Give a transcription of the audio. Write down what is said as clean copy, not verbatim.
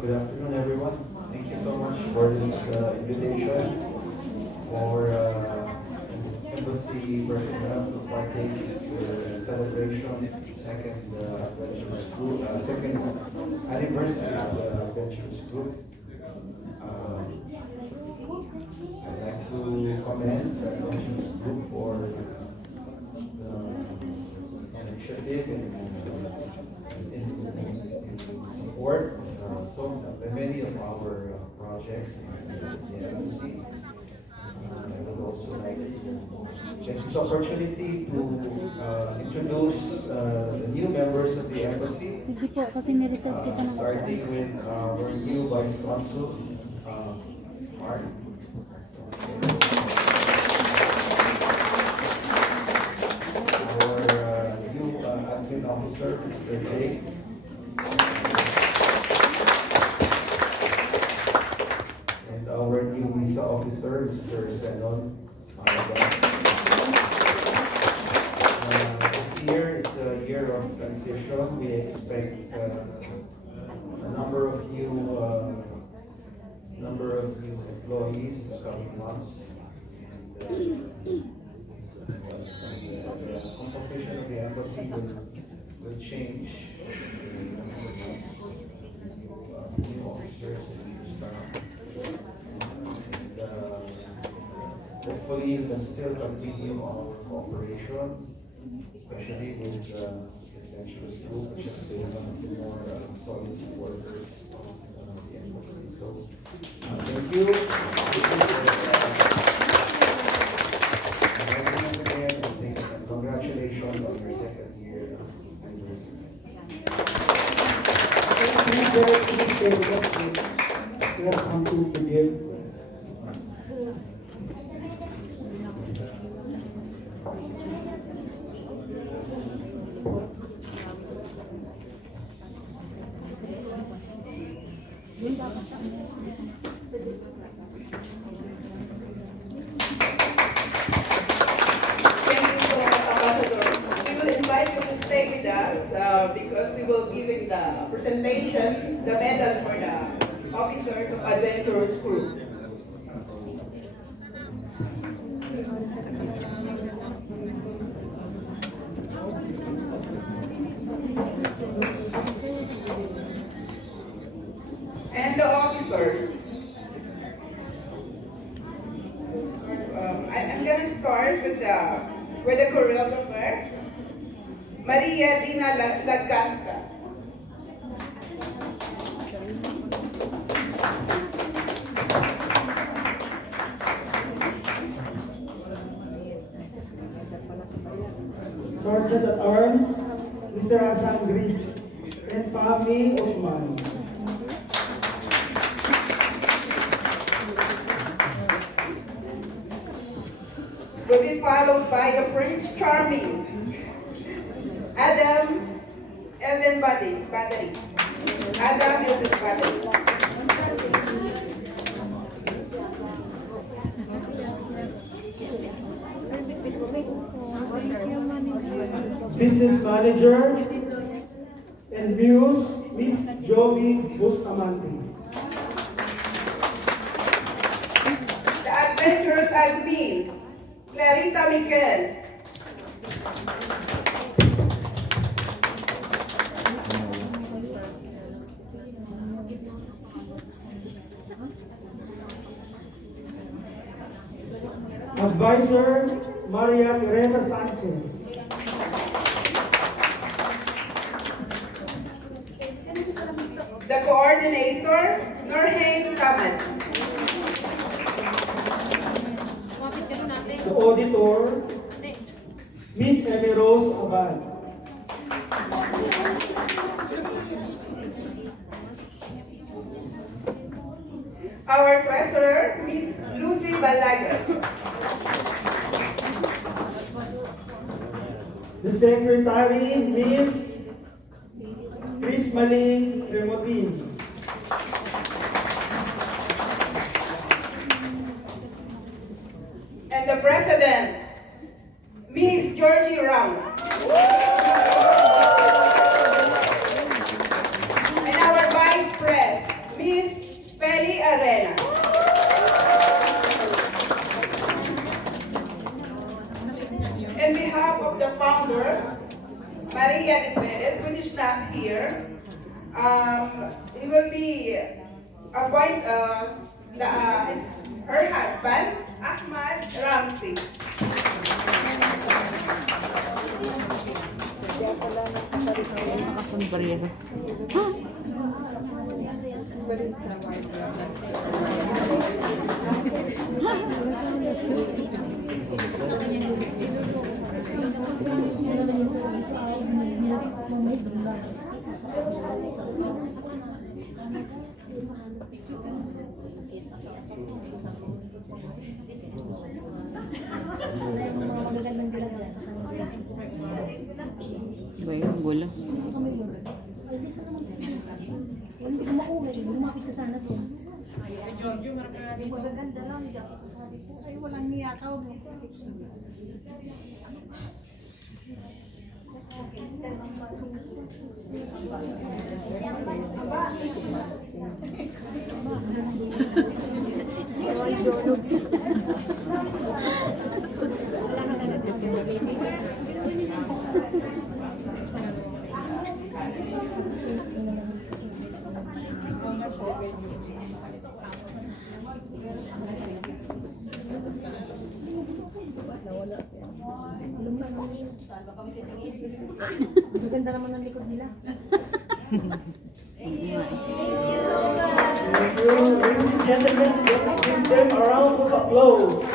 Good afternoon, everyone. Thank you so much for this invitation for embassy personnel to partake in the celebration, second anniversary of the Adventurous Group. I'd like to commend the Adventurous Group for the initiative in support many of our projects in the embassy. I would also like to take this opportunity to introduce the new members of the embassy, starting with our new Vice Consul, Mark. Our new admin officer, Mr. Jake. And our new visa officer, Mr. Zenon. This year is a year of transition. We expect a number of new employees in the coming months. The composition of the embassy will change in the coming months. New officers and new staff. Hopefully, we can still continue our cooperation, especially with the Adventurous Group, which has been one of the more solid supporters of the embassy. So, thank you. And congratulations on your second year anniversary. We have something to give. Because we will give in the presentation the medals for the officers of Adventurous Group. And the officers. I'm going to start with the choreographer. Maria Dina Lagasta. Sergeant at Arms, Mr. Hassan Gris, and Fahmi Osman. Will be followed by the Prince Charming. Adam Ellen Battery. Adam Ellen Battery. Business Manager and Muse, Miss Joby Bustamante. The Adventurous Admin, Clarita Miquel. Advisor, Maria Teresa Sanchez. The coordinator, Nurhain Samad. The auditor, Miss Emmy Rose Abad. Our treasurer, Miss Lucy Balaga. The secretary, Miss Chris Maling Remotin. And the president, Miss Georgie Ram. And our vice president, when he's not here, he will be appoint her husband, Ahmad Ramsey. Sombrero. Ba yung bola? Lumapit ka sana doon. Magaganda lang. Ay, walang niya. Tawag mo. Maganda naman ang likod nila. Thank you. Ladies and gentlemen, let's give them a round of applause.